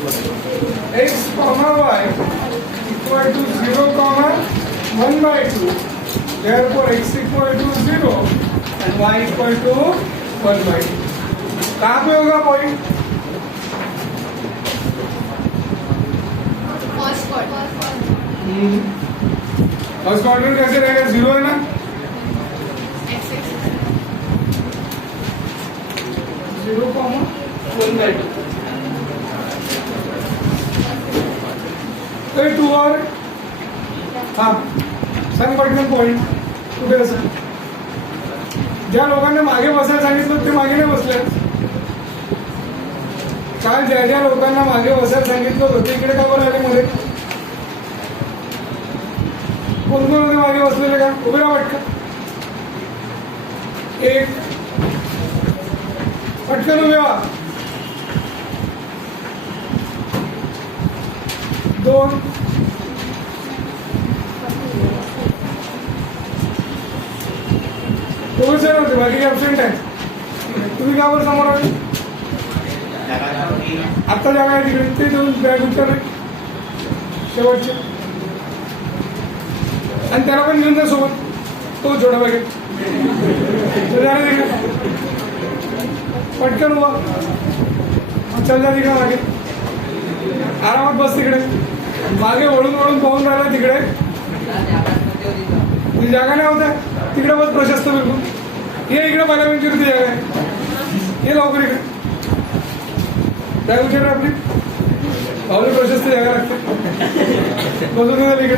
x comma y equal to 0 comma 1 by 2. Therefore x equal to 0 and y equal to 1 by 2. कहाँ पे होगा point? First quadrant कैसे रहेगा? 0 है ना? Ziro comma 1 by 2. तो 2 और हाँ सांग पटकन पॉइंट कुठे असेल? ज्या लोकांना मागे बसायला सांगितलं ते मागे नाही बसले. काल ज्या ज्या लोकांना मागे बसायला सांगितलं होतं ते इकडे का बरं आले मध्ये? कोण कोण होते मागे बसलेले का? उभे राहा पटकन. एक पटकन उभे व्हा. 2 दोघे जण होते बाकी ऍबसेंट आहे. तुम्ही का बरं समोर आले? आता जागा आहे तिकडे ते दोन बॅग उचलले शेवटचे आणि त्याला पण घेऊन जा सोबत. तो छोटा बॅग तिकडे पटकन उभा. चल जा तिकडे मागे आरामात बस. तिकडे मागे वळून वळून पाहून राहिला तिकडे ती जागा नाही होत्या. तिकडे बस प्रशस्त बिलकुल. ये इकडे पहिल्या बेंचवरती जागा आहे. ये लवकर इकडे बॅग उचल आपली. पावले प्रशस्त जागा लागते. बसून झाली इकडे.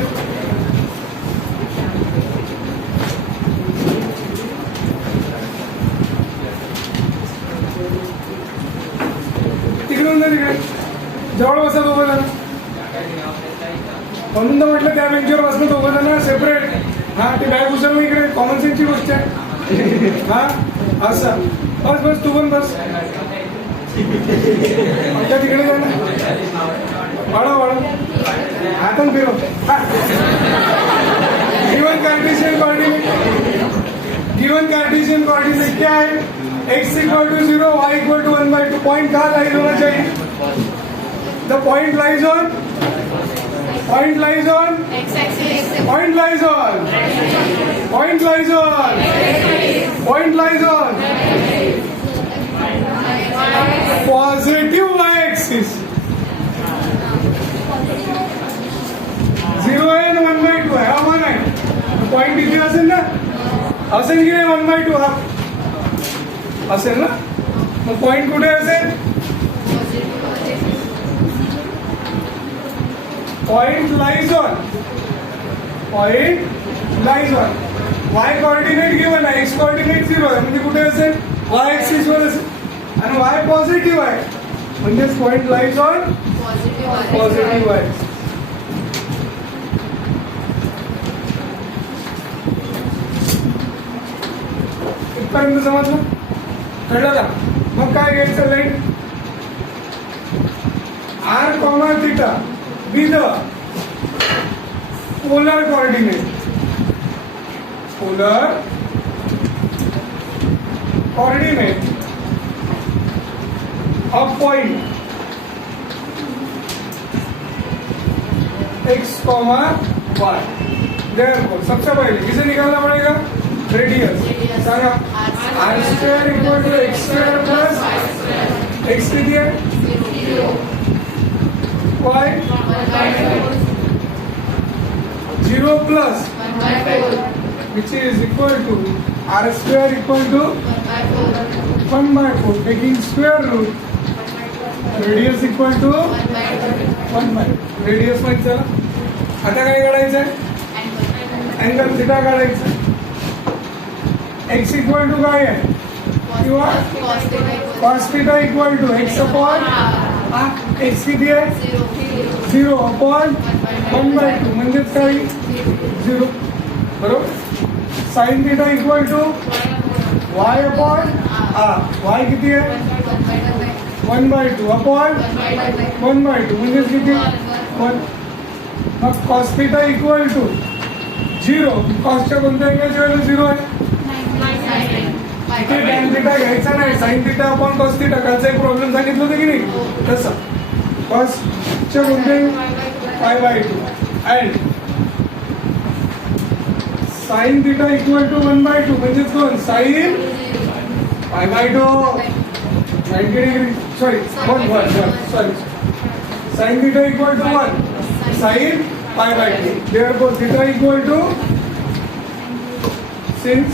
तिकडून जा तिकडे जवळ बसा दोघं जण. म्हणून तर म्हटलं त्या बेंचवर बसणं दोघं जण सेपरेट. हा ते बॅग उचलणं इकडे कॉमन सेन्सची गोष्ट आहे. हा असं बस बस तू पण बस. आता तिकडे जा ना. वाढव वाढव हातून फिरव. गिवन कार्टेशियन कोऑर्डिनेट क्या है? x equal to 0, y equal to 1 by 2. Point कहाँ लाइज होना चाहिए? The point lies on point lies on positive y-axis. 0 आहे आणि 1 by 2 आहे. हा 1 आहे. पॉइंट इथे असेल ना? असेल की नाही? 1 by 2 हा असेल ना? मग पॉइंट कुठे असेल? Point lies on y coordinate given आहे. x coordinate 0 आहे म्हणजे कुठे असेल? y axis वर असेल आणि y पॉझिटिव्ह आहे म्हणजे पॉइंट लाईज ऑन पॉझिटिव्ह आहे. इथपर्यंत समजलं? कळलं का? मग काय घ्यायचं? Line r comma theta be the polar coordinate of point x comma y. therefore सबसे पहले किसे निकालना पड़ेगा? रेडियस. सांगा r square equal to x square plus x किती आहे? y 0 plus which is equal to r square equal to 1 by 4 taking square root. radius equal to 1 by radius माहित झालं. आता काय काढायचं आहे? अँगल थिटा काढायचं. x equal to काय आहे? किंवा cos theta equal to x upon x किती आहे? 0 अपॉन 1 by 2 म्हणजेच काय? 0 बरोबर. sin theta equal to y upon y किती आहे? 1 by 2 अपॉन 1 by 2 म्हणजेच किती? 1. मग cos theta equal to 0. कॉसच्या कोणत्या अँगलची व्हॅल्यू 0 आहे? इथे tan theta घ्यायचा नाही. sin theta upon cos theta कालचा एक प्रॉब्लेम सांगितलं होतं की नाही? तसं फर्स्टच्या कोणते pi by two and sine theta equal to 1/2 म्हणजेच कोण sine pi by two 90 degree sorry 1 sorry sine theta equal to 1 sine pi by two therefore theta equal to since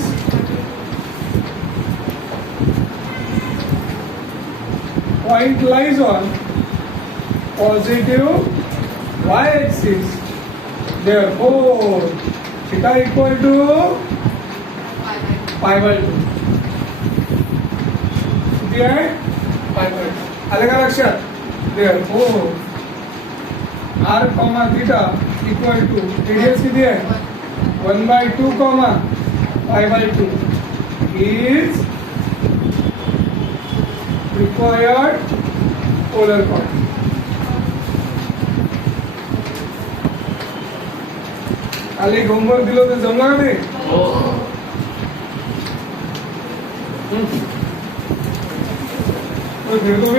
point lies on positive y-axis therefore theta equal to pi by 2 किती आहे pi by 2 आलं का लक्षात therefore r comma theta equal to radius किती आहे 1/2 comma pi by 2 is required polar coordinate. आले homework दिलं तर जमणार नाही फिरतो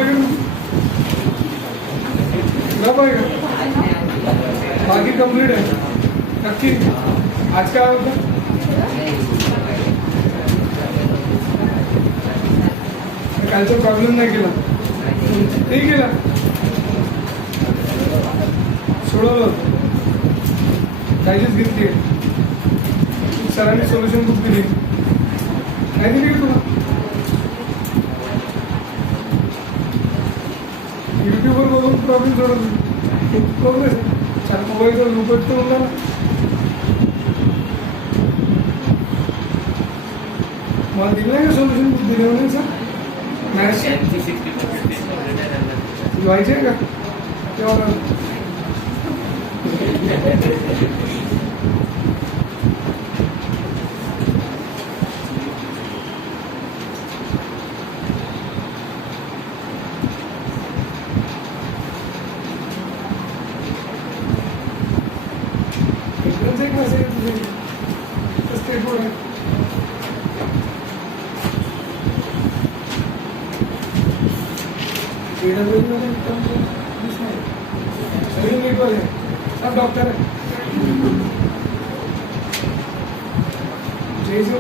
बाकी कंप्लीट आहे नक्की आज काय होतं कालचा प्रॉब्लेम नाही केला नाही केला सोडवलं होतं डायजेस्ट घेतली सरांनी सोल्युशन बुक दिली नाही दिली का तुला युट्यूबवर बघून प्रॉब्लेम सोडवलं चार मोबाईलचा लुकट तर होता मला दिलं नाही का सोल्युशन बुक दिले म्हणे सर व्हायचे का तेव्हा स्टेट बोर्ड आहे सब डॉक्टर है जैसे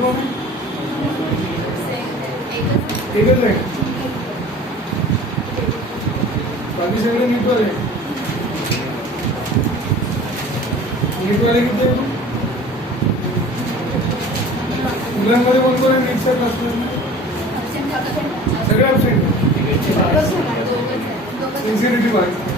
एकच आहे बाकी सगळे नीटवाले नीटवाले किती आहे मुलांमध्ये कोण कोण नीटचा क्लास सगळे अपसेंट सिन्सिअरिटी पाहिजे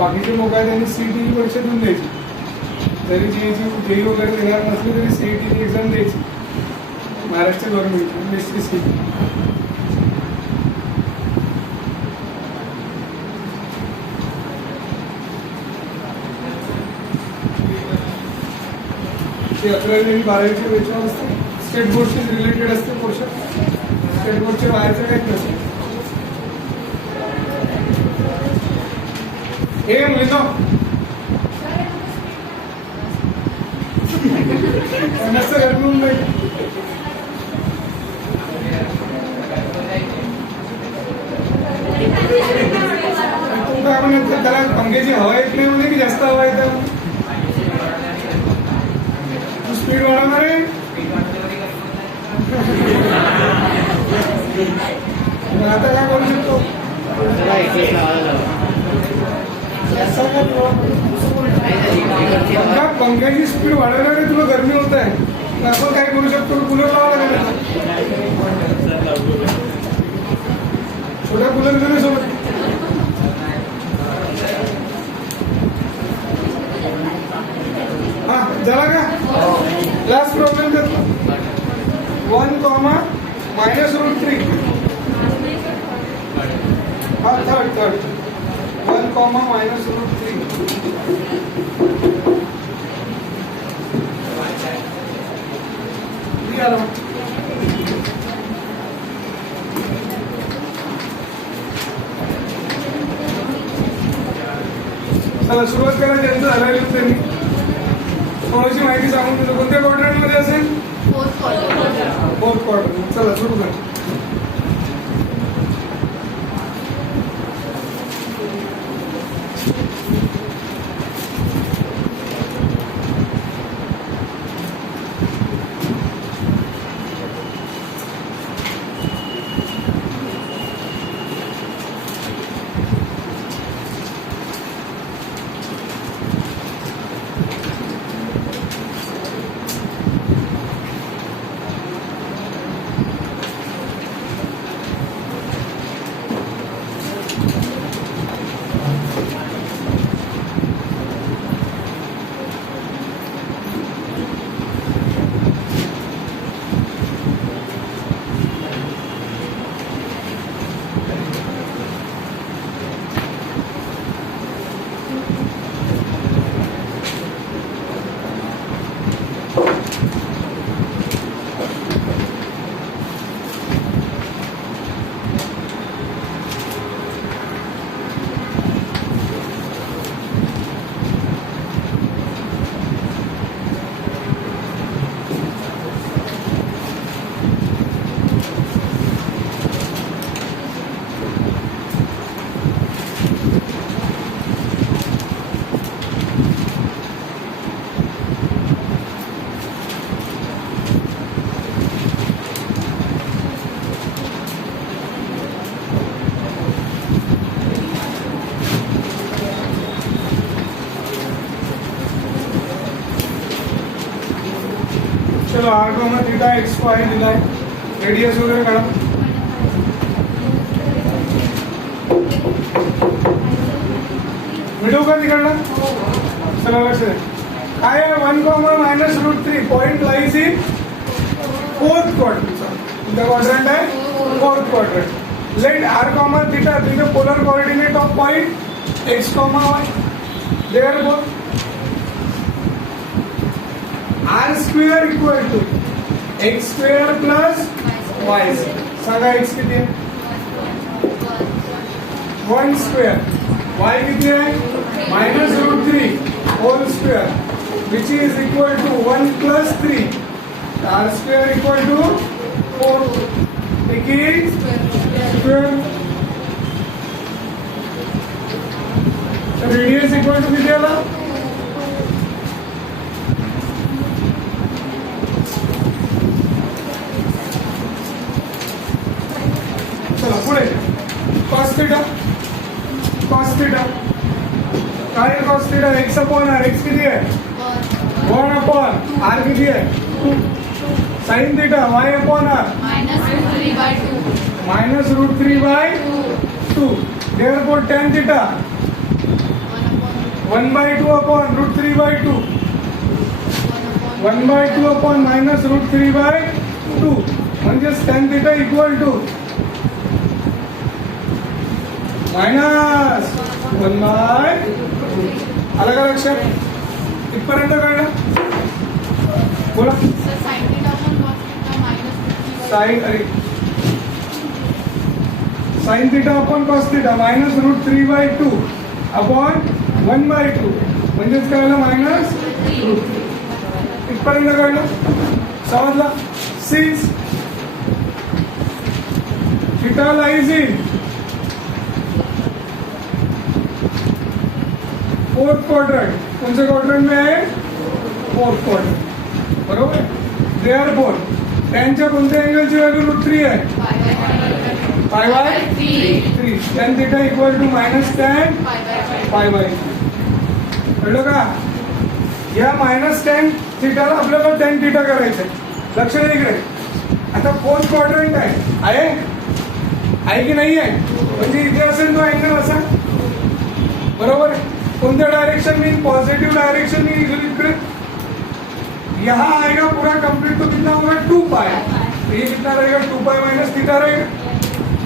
बाकीचे लोक आहेत त्यांनी सीईटी परीक्षा देऊन द्यायची जरी जेई वगैरे देणार नसली तरी सीईटी एक्झाम द्यायची महाराष्ट्र गव्हर्नमेंट एसटी सीईटी ते 11वी आणि 12वीचे वेचून असते स्टेट बोर्डशी रिलेटेड असते पोर्शन स्टेट बोर्डच्या बाहेरचं काहीच नसते हे म्हणतो काय म्हणत त्याला पंख्याची हवा येत नाही म्हणे की जास्त हवा येतं तू स्पीड वाढवणार आहे आता काय करू शकतो पंख्याची स्पीड वाढवणार आहे तुला गरमी होत आहे आपण काय करू शकतो कूलर लावा लागेल छोट्या कूलर घेऊन सोबत हा झाला का लास्ट प्रॉब्लेम करतो 1, -√3 हा थर्ड 1 कॉमा माइनस रूट 3. चला सुरुवात करा. ज्यांचं झालेलं त्यांनी थोडीशी माहिती सांगून देतो. कोणत्या क्वाड्रंट मध्ये असेल? Fourth quadrant. चला सुरू करा. चलो आर को हमें थीटा एक्स को आई दिला है. रेडियस वगैरे काढा. व्हिडिओ का तिकडला. चला लक्ष द्या. काय आहे 1 comma minus root 3. Point lies in fourth quadrant. कोणता क्वाड्रंट आहे? Fourth quadrant. Let R comma theta be the polar coordinate of point X comma Y. Therefore R square equal to X square plus Y. सांगा X किती आहे? 1 square. Y किती आहे? Minus root 3 whole square which is equal to 1 plus 3. R square equal to 4. Square. Radius equal to किती आला? चला पुढे. Cos theta. Cos theta काय आहे? Cos theta X upon R. X किती आहे? 1 अपॉन आर किती आहे? 2. Sine theta Y upon R minus root 3 by 2. Therefore tan theta 1/2 upon root 3 by 2. 1/2 upon minus root 3 by 2. म्हणजेच tan theta equal to minus 1/2. आलं का लक्षात? इथपर्यंत कळलं? बोला. साइन अरे sine theta upon cos theta minus root 3 by 2 upon 1/2. म्हणजेच कळलं मायनस रूट 3. इथपर्यंत कळलं? समजला? Six theta lies in fourth quadrant. कौन से क्वाड्रंट में है? Fourth quadrant. बरोबर. देयरफॉर त्यांच्या कोणत्या अँगलची व्हॅल्यू रूट 3 आहे? Pi by 3. tan theta equal to minus tan pi by 3. कळलं का? या मायनस tan थीटाला आपल्याला tan थीटा करायचं आहे. लक्ष द्या इकडे. आता फोर्थ क्वाड्रंट आहे की नाही आहे? म्हणजे इथे असेल तो अँगल असा. बरोबर आहे. कोणत्या डायरेक्शन में? पॉजिटिव डायरेक्शन में इकडे. यहाँ आएगा पूरा कंप्लीट तो कितना होगा? 2 पाई. तो ये कितना रहेगा? 2 पाई माइनस थीटा रहेगा.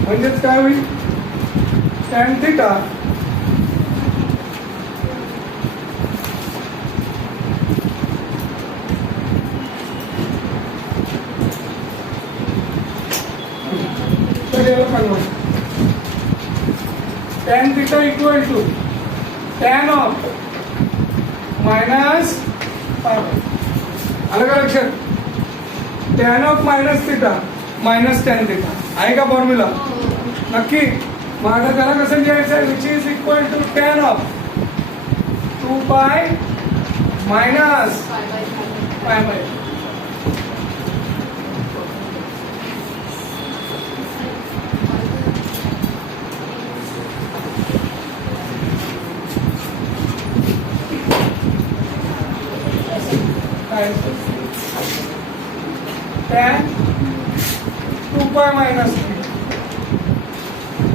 म्हणजेच काय होईल? tan theta tan theta equal to tan of minus अलग अलग अक्षर tan of minus theta minus tan theta आहे का फॉर्म्युला नक्की मग आता त्याला कसं लिहायचं आहे which is equal to tan of 2 pi minus pi by tan 2 pi minus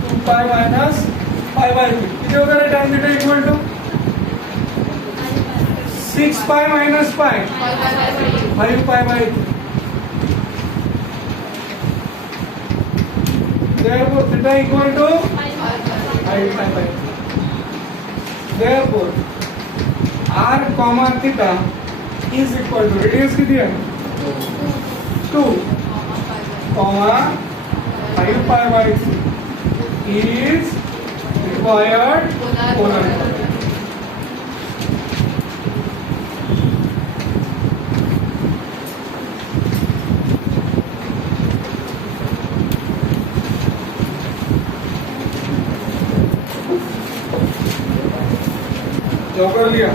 2 pi minus pi by 3 किती होतं रे tan theta equal to 6 pi minus pi 5 pi by 3 therefore theta equal to 5 pi by 3 therefore r comma theta is equal to radius किती आहे 2 comma 5 pi by 3 is required polar draw कर लिया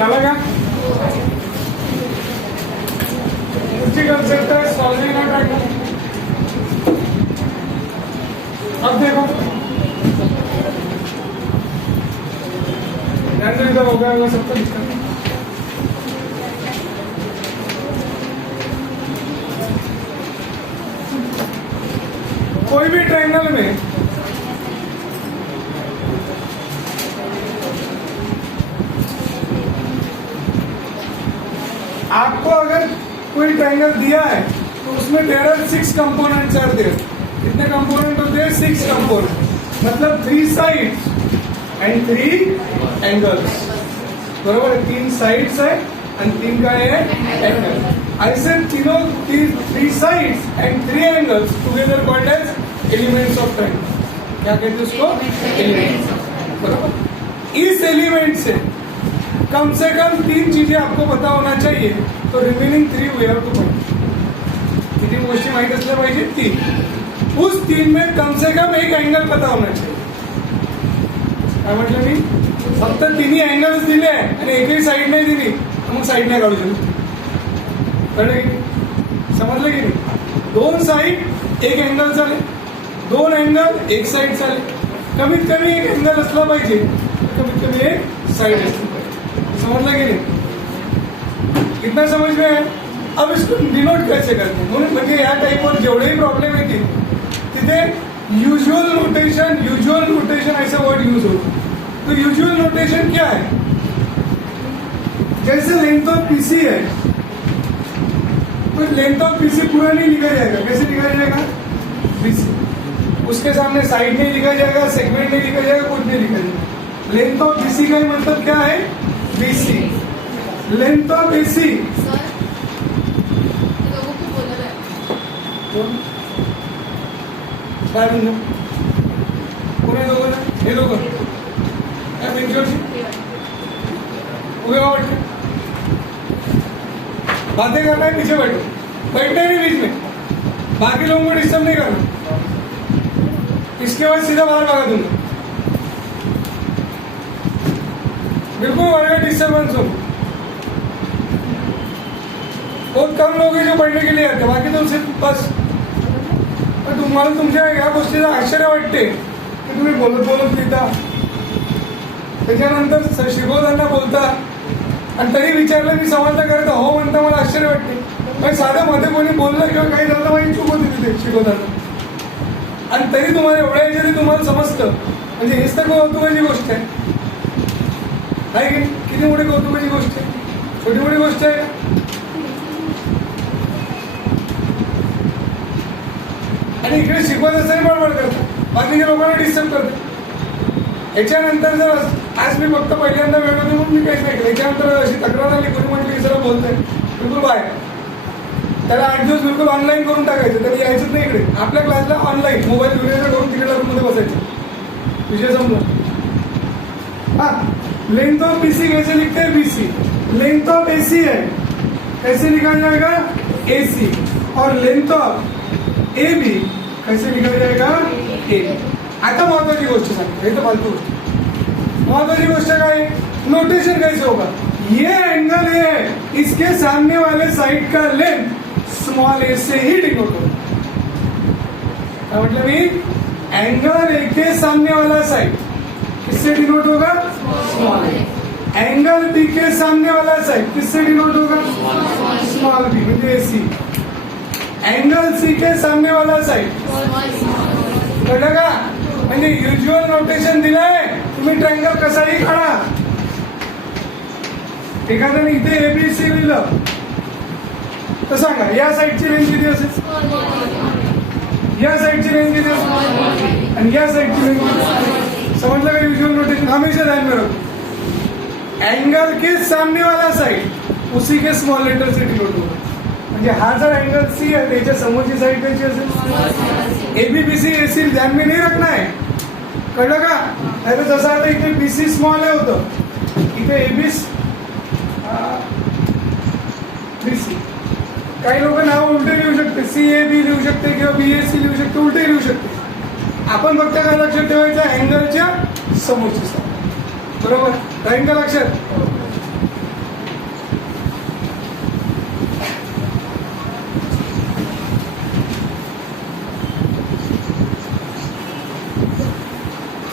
झाला का? पुढची concept है solving a triangle. अब देखो ध्यान से इधर हो गया वो सबको लिखा. कोई भी ट्रायंगल में आपको अगर कोई ट्रायंगल दिया है तो उसमें there are 6 components are there. कितने कंपोनेंट होते हैं? 6 कंपोनेंट. मतलब 3 साइड्स एंड 3 एंगल्स. बरोबर है. 3 साइड्स है और 3 का है एंगल. ऐसे तीनों 3 sides and 3 angles together called as elements of triangle. क्या कहते हैं उसको? एलिमेंट्स. बरोबर. इस एलिमेंट से कम से कम 3 चीजें आपको पता होना चाहिए. तो रिमेनिंग 3 वे ऑफ टू किती गोष्टी माहित असल्या पाहिजे? 3. उस 3 में कम से कम एक एंगल पता होना चाहिए. काय म्हटलं मी? फक्त 3 एंगल्स दिले आणि एकही साईड नाही दिली तर मग साईड नाही काढू शकत. कळलं की? समजलं की नाही? 2 साईड एक एंगल चाले, 2 एंगल एक साइड चाले. कमीत कमी एक एंगल असला पाहिजे, कमीत कमी एक साइड असली पाहिजे. समजलं की नाही? इतना समझ में है. अब इसको डिनोट कैसे करते हैं? म्हणजे या टाइपवर जेवढेही प्रॉब्लेम येतील तिथे यूजुअल नोटेशन ऐसा वर्ड यूज होता. तो यूजुअल नोटेशन क्या है? जैसे लेंथ ऑफ पीसी है तो लेंथ ऑफ पीसी पूरा नहीं लिखा जाएगा. कैसे लिखा जाएगा? बीसी. उसके सामने साइड नहीं लिखा जाएगा, सेगमेंट नहीं लिखा जाएगा, कुछ नहीं लिखा जाएगा. लेंथ ऑफ बीसी का मतलब क्या है? बीसी. लेंथ ऑफ एसी काय म्हणलं? कोणी दोघं? हे दोघं काय बेंचवरची उभे वाटते बातें करना है. पीछे बैठो. बैठना नहीं बीच में. बाकी लोगों को डिस्टर्ब नहीं करना. इसके बाद सीधा बाहर भागा दूंगा. बिल्कुल वर्ग डिस्टर्बेंस हो. बहुत कम लोग हैं जो पढ़ने के लिए आते. बाकी तो सिर्फ बस तुम्हाला तुमच्या या गोष्टीचं आश्चर्य वाटते की तुम्ही बोलत लिहिता, त्याच्यानंतर शिकवताना बोलता आणि तरी विचारलं मी समजलं करता हो म्हणता मला आश्चर्य वाटते. पण साधं मध्ये कोणी बोललं किंवा काही झालं माझी चूक होती तिथे शिकवताना आणि तरी तुम्हाला एवढ्या याच्याने तुम्हाला समजतं. म्हणजे हेच तर कौतुकाची गोष्ट आहे. की किती मोठी कौतुकाची गोष्ट आहे? छोटी मोठी गोष्ट आहे. आणि इकडे शिकवत असताना बडबड करतात, बाकीच्या लोकांना डिस्टर्ब करतात. याच्यानंतर जर आज मी फक्त पहिल्यांदा वेळ होते म्हणून मी काहीच नाही केलं. याच्यानंतर अशी तक्रार आली, कोणी म्हटलं की जरा बोलतंय बिलकुल बाय. त्याला 8 दिवस बिलकुल ऑनलाईन करून टाकायचं. त्याला यायचंच नाही इकडे. आपल्या क्लासला ऑनलाईन मोबाईल व्हिडिओ करून तिकडे रूममध्ये बसायचं. विषय संपला. हा. लेंथ ऑफ बीसी कैसे लिखते हैं? बीसी. लेंथ ऑफ एसी है, कैसे लिखा जाएगा? एसी. और लेंथ ऑफ ए बी कैसे लिखा जाएगा? ए. आता महत्वाची गोष्ट सांगतो. हे तर फालतू गोष्ट. महत्वाची गोष्ट काय? नोटेशन कैसे होगा? ये एंगल है, इसके सामने वाले साइड का लेंथ स्मॉल ए से ही डिनोट होगा. मतलब एंगल ए के सामने वाला साइड किससे डिनोट होगा? स्मॉल ए. एंगल बी के सामने वाला साइड किससे डिनोट होगा? स्मॉल बी म्हणजे एसी. एंगल सी के सामने वाला साइड कळलं का? म्हणजे युज्युअल नोटेशन दिलंय. तुम्ही ट्रायंगल कसाही काढा. एखाद्याने इथे एबीसी लिहिलं तर सांगा या साइडची रेंज किती असेल? या साइडची रेंज किती असेल? आणि या साइडची रेंज किती? समजलं का? युज्युअल नोटेशन हमेशा ध्यान में रखो. एंगल के सामने वाला साइड उसी के स्मॉल लेटर से डिनोट होगा. म्हणजे हा जर एंगल सी आहे त्याच्या समोरची साइड कशी असेल? एबीबीसी एसी ध्यान में नहीं रखना है. कळलं का? नाही तर जसं आता इथे बीसी स्मॉल आहे होतं, इथे एबीस बीसी. काही लोक नाव उलटे लिहू शकते. सी ए बी लिहू शकते किंवा बी ए सी लिहू शकते, उलटे लिहू शकते. आपण फक्त काय लक्षात ठेवायचं? अँगलच्या समोरची साइड. बरोबर? राहील का लक्षात?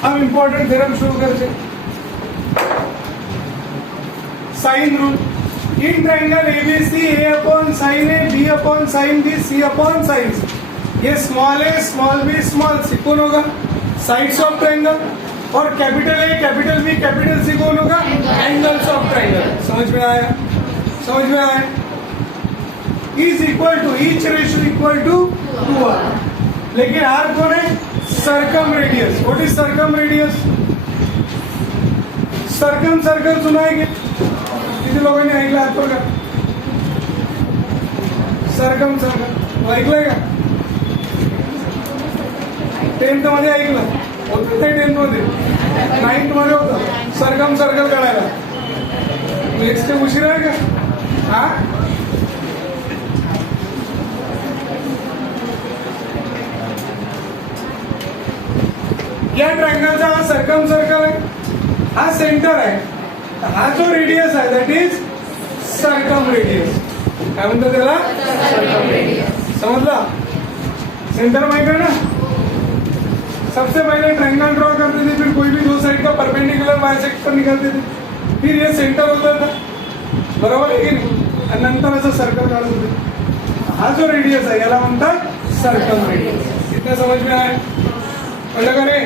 हम इंपॉर्टेंट थ्योरम शुरू करते sine rule in triangle ABC a upon sine a b upon sine b c upon sine c. ये small a small b small c कौन होगा? Sides of triangle. और capital a capital b capital c कौन होगा? Angles of triangle. समझ में आया? समझ में आया? Is equal to each ratio equal to 2r। लेकिन r कौन है? Circumradius. What is circumradius? Circum circle सुना है क्या? किती लोकांनी ऐकलं आजवर का? सर्कम सर्कल ऐकलंय का? 10th मध्ये ऐकलं होतं ते 10th मध्ये 9th मध्ये होतं सर्कम सर्कल काढायला. नेक्स्ट उशीर आहे का? हा या ट्रायंगलचा हा सर्कम सर्कल आहे, हा सेंटर आहे, हा जो रेडियस आहे दॅट इज सर्कम रेडियस. काय म्हणतात त्याला? Circum radius. समजला? सेंटर माहित है ना? सबसे पहले ट्रायंगल ड्रॉ करते थे, फिर कोई भी दो साइड का परपेंडिकुलर बायसेक्टर निकालते थे, फिर ये सेंटर होता था. बरोबर आहे की नाही? आणि नंतर असं सर्कल काढत होते. हा जो रेडियस आहे याला म्हणतात सर्कम रेडियस. इतना समझ में आया? कळलं का रे?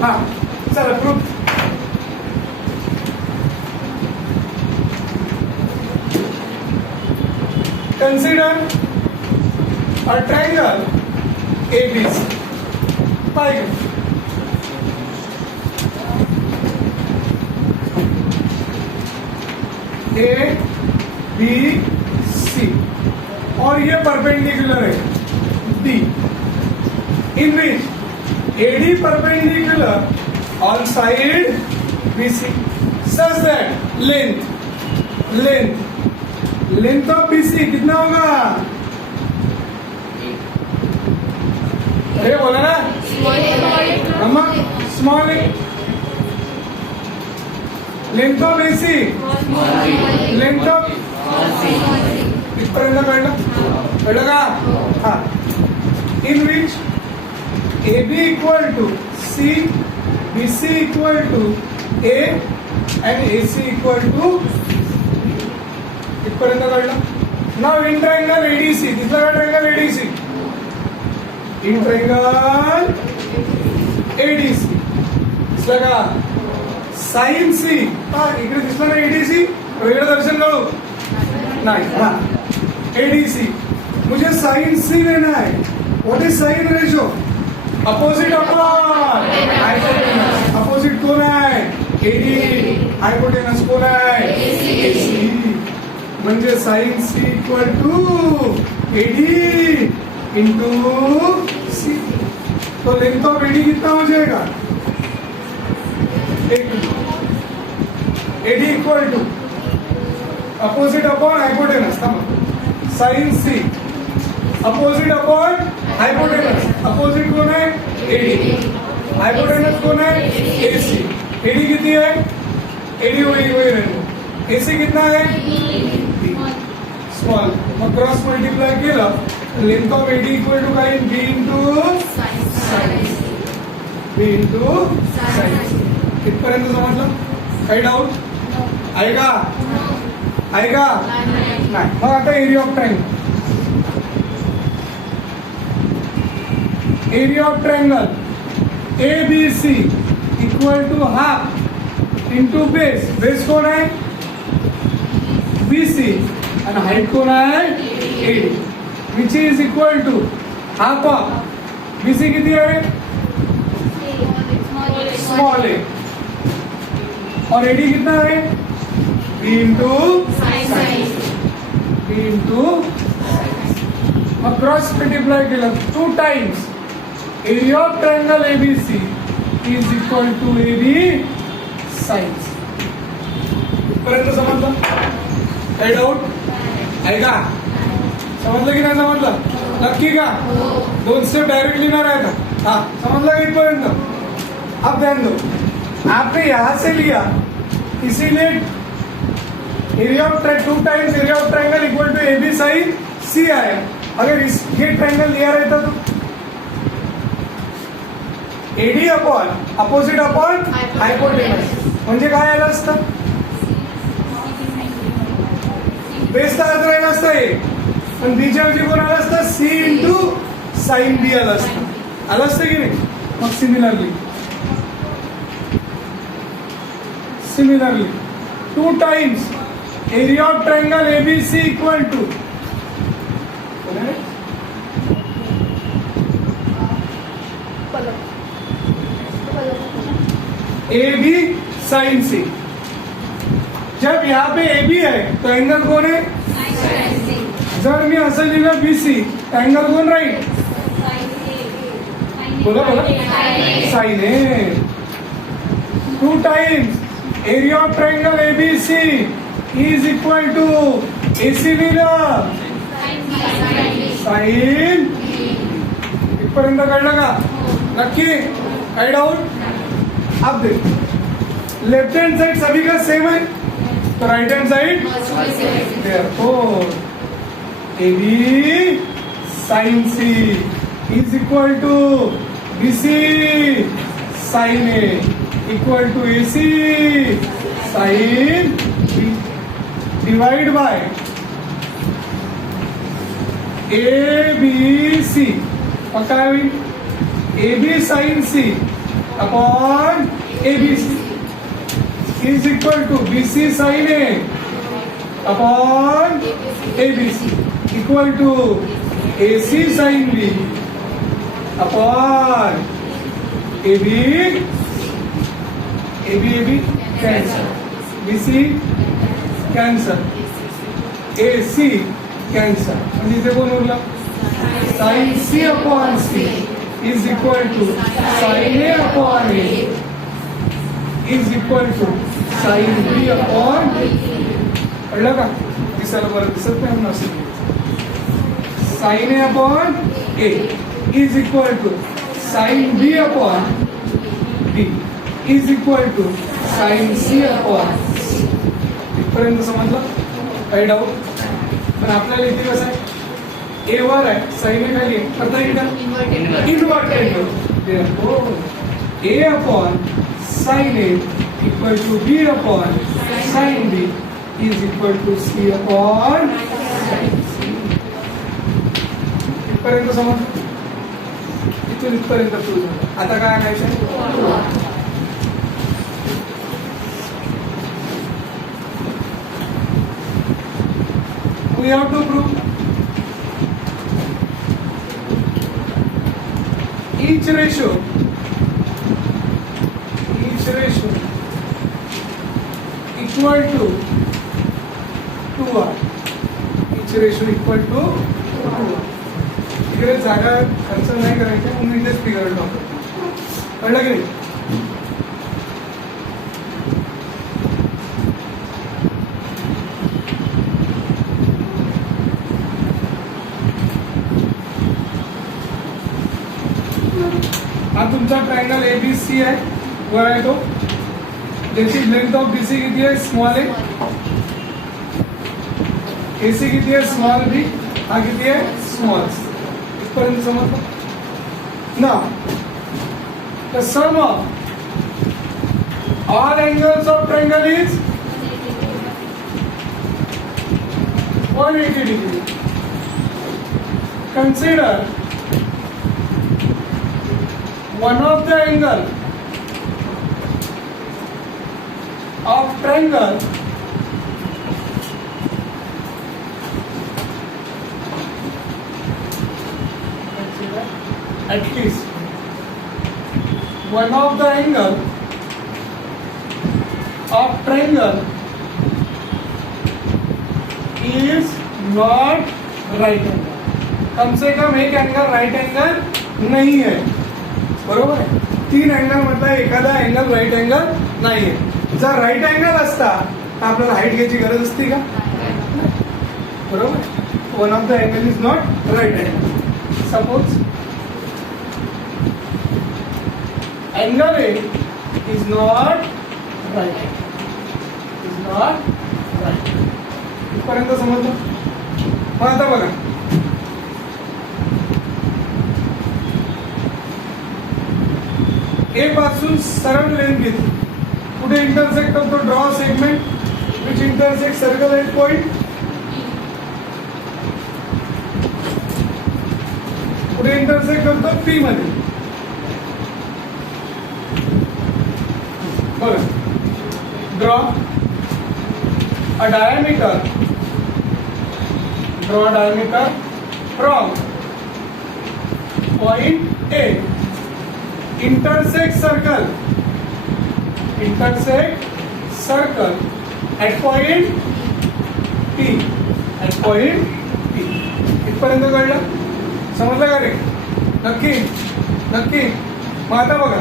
हा चला proof. Consider a triangle ABC. पाएगा A B C और ये परपेंडिकुलर है D, in which AD perpendicular on side BC such that length of BC कितना होगा? अरे बोला ना small A. Length of AC length of इथपर्यंत कळलं का? हा. In which A B equal to C B C equal to A and A C equal to इथपर्यंत कळलं. नाव इन ट्रायंगल एडीसी. दिसला का triangle ADC? In triangle ADC दिसला का? Sine C. हा इकडे दिसला ना एडीसी? वेगळं दर्शन करू नाही. हा एडीसी मुझे साइन सी लेना है. What is sine ratio? Opposite upon hypotenuse. Opposite कौन है? एडी. हाइपोटेनस कौन है? एसी. म्हणजे sine c equal to AD into c. तो लेंथ ऑफ एडी कितना हो जाएगा? AD equal to opposite upon hypotenuse. Sine c opposite upon hypotenuse. Opposite कौन है? एडी. हाइपोटेनस कौन है? एसी. एडी कितनी है? एडी वही रहेगा. एसी कितना है? स्मॉल. मग क्रॉस मल्टिप्लाय केलं length of AD equal to काय? B into sine. B into sine. इथपर्यंत समजलं? काही डाऊट आहे का? आहे का? नाही. मग आता area of triangle. Area of triangle A B C equal to half into base. Base कोण आहे? B C. आणि हाईट कोण आहे? AD. Which is equal to half of B C. किती आहे? Small A. और एडी कितना है? B into B into. मग क्रॉस मल्टिप्लाय केलं 2 times area of triangle ABC is equal to AB sine. पर्यंत समजलं? काही डाऊट आहे का? समजलं की नाही समजलं? नक्की का? 2 स्टेप डायरेक्ट लिहिणार आहे का? हा समजलं का इथपर्यंत? अब ध्यान दो. आपने यहां से लिया इसीलिए area of 2 times area of triangle equal to A B sine C आया. अगर ये ट्रायंगल लिया रहता तो AD upon opposite upon hypotenuse म्हणजे काय आलं असतं बेसचा अर्थ राहिला असतं हे पण बीच्या ऐवजी कोण आलं असतं सी इंटू साइन बी आलं असतं आलं असतं की नाही मग similarly 2 times area of triangle ABC equal to AB sin C जब यहाँ पे AB है तो एंगल कौन है जर मी असं लिहिलं BC एंगल कौन राहील बोला बोला साइन है 2 times area of triangle ABC is equal to AC लिहिलं साइन इथपर्यंत कळलं का नक्की काही डाऊट अब देख लेफ्ट हैंड साइड सभी का सेम है तो right hand side therefore AB sin C is equal to BC sin A equal to AC sin B divide by ABC और क्या हुई AB sin C upon ABC is equal to BC sin A upon ABC equal to AC sin B upon AB cancel BC cancel AC cancel म्हणजे इथे कोण उरलं sin C upon C is equal to sin A upon A is equal to sin B upon कळलं का दिसायला बरं दिसत नाही म्हणून असं sin A upon A is equal to sin B upon B is equal to sin C upon C इथपर्यंत समजलं काही डाऊट पण आपल्याला इथे कसं आहे ए वर आहे साइन ए खाली आहे करता येईल का इन्व्हर्टेड हो a upon sine a equal to b upon sine b is equal to c upon इथपर्यंत समज इथून इथपर्यंत प्रूव्ह झालं आता काय आणायचं we have to prove each ratio equal to 2r each ratio equal to 2r इकडे जागा खर्च नाही करायची म्हणून इथेच फिगर टाकतो कळलं की नाही हा तुमचा ट्रायंगल एबीसी आहे वर आहे तो ज्याची लेंथ ऑफ बीसी किती आहे स्मॉल ए एसी किती आहे स्मॉल बी हा किती आहे स्मॉल इथपर्यंत समजलं ना the sum of all angles of triangle is 180 degree. Consider one of the angle of triangle at least one of the angle of triangle is not right angle. कम से कम एक angle right angle नहीं है बरोबर आहे 3 angle म्हटलं एखादा angle right angle नाहीये जर right angle असता तर आपल्याला हाईट घ्यायची गरज असते का बरोबर one of the angle is not right angle suppose angle A is not right is not right इथपर्यंत समजलं पण आता बघा ए पासून सरळ लेन घेतली, कुठे इंटरसेक्ट करतो, draw segment which intersect circle eight point, कुठे इंटरसेक्ट करतो, पी मध्ये. बघा, draw a diameter, draw diameter from point A intersect circle at point P, इथपर्यंत कळलं, समजलं का रे? नक्की नक्की. मग आता बघा,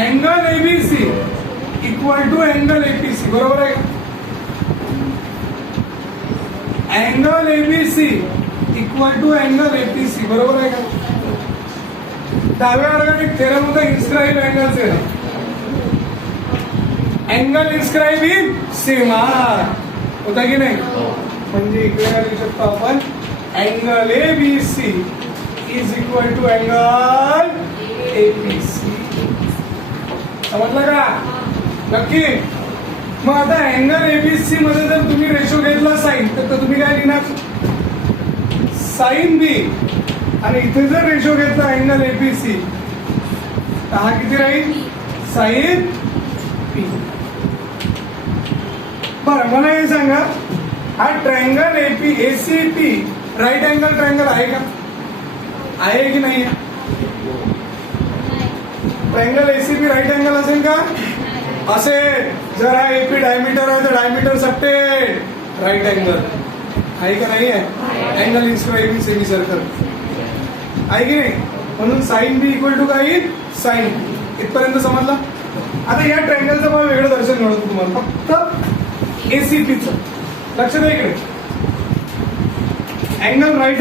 angle ABC equal to angle APC, बरोबर आहे का? Angle ABC equal to angle APC, बरोबर आहे का? डाव्या वर्गात एक थेरम होता, inscribed angle theorem. Angle inscribed in सीमार होता की नाही? म्हणजे इकडे काय लिहू शकतो आपण, angle ABC is equal to angle APC. समजलं का? नक्की. मग आता अँगल एबीसी मध्ये जर तुम्ही रेशो घेतला साइन, तर तुम्ही काय लिहिणार, साइन बी. आणि इथे जर रेशो घेतला अँगल एपीसी, तर हा किती राहील, साइन पी. बरं, मला हे सांगा, हा triangle ACP right angle triangle आहे का? आहे की नाही? ट्रायंगल एसीपी राईट अँगल असेल का? असेल. जर हा एपी डायमीटर आहे तर डायमीटर सबटेंड राईट अँगल आहे का नाही आहे? अँगल इन्स्क्राइबिंग सेमी सर्कल आहे की नाही? म्हणून साइन बी इक्वल टू काय येईल, साइन. इथपर्यंत समजला? आता या ट्रायंगलचं मला वेगळं दर्शन मिळतं तुम्हाला, फक्त एसीपीचं. लक्ष द्या इकडे, अँगल राईट